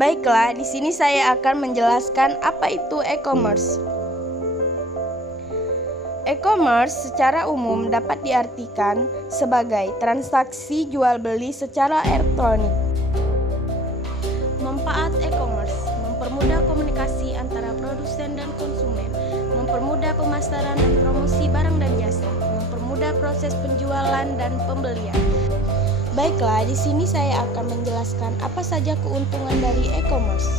Baiklah, di sini saya akan menjelaskan apa itu e-commerce. E-commerce secara umum dapat diartikan sebagai transaksi jual beli secara elektronik. Manfaat e-commerce: mempermudah komunikasi antara produsen dan konsumen, mempermudah pemasaran dan promosi barang dan jasa, mempermudah proses penjualan dan pembelian. Baiklah, di sini saya akan menjelaskan apa saja keuntungan dari e-commerce.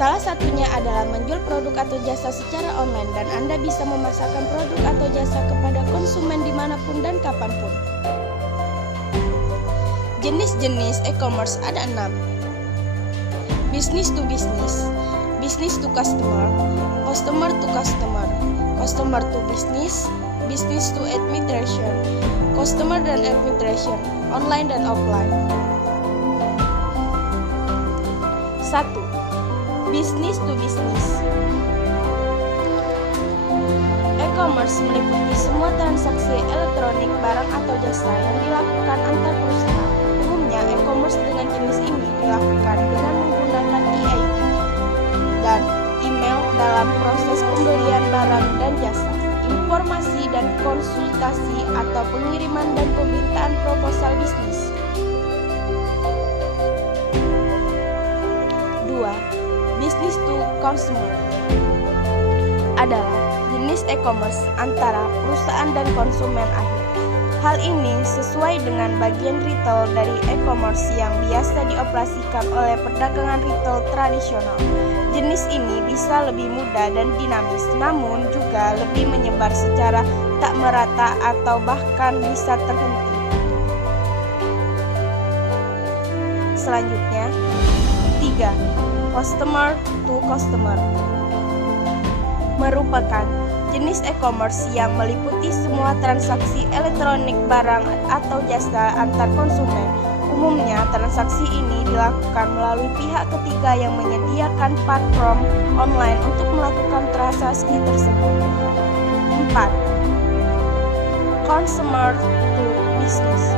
Salah satunya adalah menjual produk atau jasa secara online dan Anda bisa memasarkan produk atau jasa kepada konsumen dimanapun dan kapanpun. Jenis-jenis e-commerce ada 6. Business to business, business to customer, customer to customer, customer to business, business to administration, customer dan administration, online dan offline. 1. Business to business. E-commerce meliputi semua transaksi elektronik barang atau jasa yang dilakukan antar perusahaan. Umumnya, e-commerce dengan jenis ini dilakukan dengan menggunakan EID dan email dalam proses pembelian barang dan jasa, informasi dan konsultasi atau pengiriman dan pemberitaan proposal bisnis. 2. Business to consumer adalah jenis e-commerce antara perusahaan dan konsumen akhir. Hal ini sesuai dengan bagian retail dari e-commerce yang biasa dioperasikan oleh perdagangan retail tradisional. Jenis ini bisa lebih mudah dan dinamis, namun juga lebih menyebar secara tak merata atau bahkan bisa terhenti. Selanjutnya, 3. Customer to customer merupakan jenis e-commerce yang meliputi semua transaksi elektronik barang atau jasa antar konsumen. Umumnya, transaksi ini dilakukan melalui pihak ketiga yang menyediakan platform online untuk melakukan transaksi tersebut. 4. Consumer to business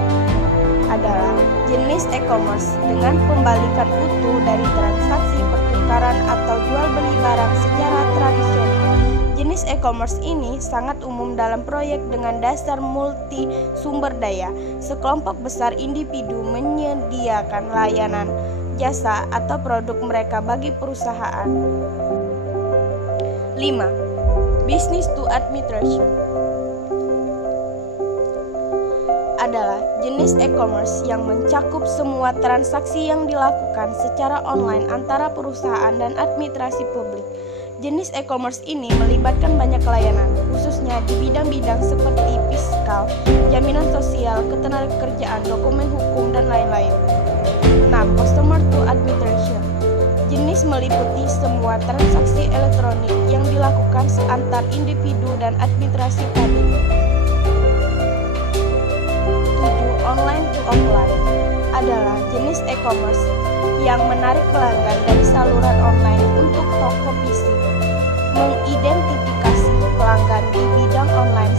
adalah jenis e-commerce dengan pembalikan utuh dari transaksi pertukaran atau jual beli barang secara tradisional. Jenis e-commerce ini sangat umum dalam proyek dengan dasar multi sumber daya. Sekelompok besar individu menyediakan layanan, jasa, atau produk mereka bagi perusahaan. 5. Business to administration adalah jenis e-commerce yang mencakup semua transaksi yang dilakukan secara online antara perusahaan dan administrasi publik. Jenis e-commerce ini melibatkan banyak layanan, khususnya di bidang-bidang seperti fiskal, jaminan sosial, ketenagakerjaan, dokumen hukum, dan lain-lain. 6. Customer to administration. Jenis meliputi semua transaksi elektronik yang dilakukan antar individu dan administrasi publik. 7. Online to offline adalah jenis e-commerce yang menarik pelanggan dari saluran online untuk toko fisik, mengidentifikasi pelanggan di bidang online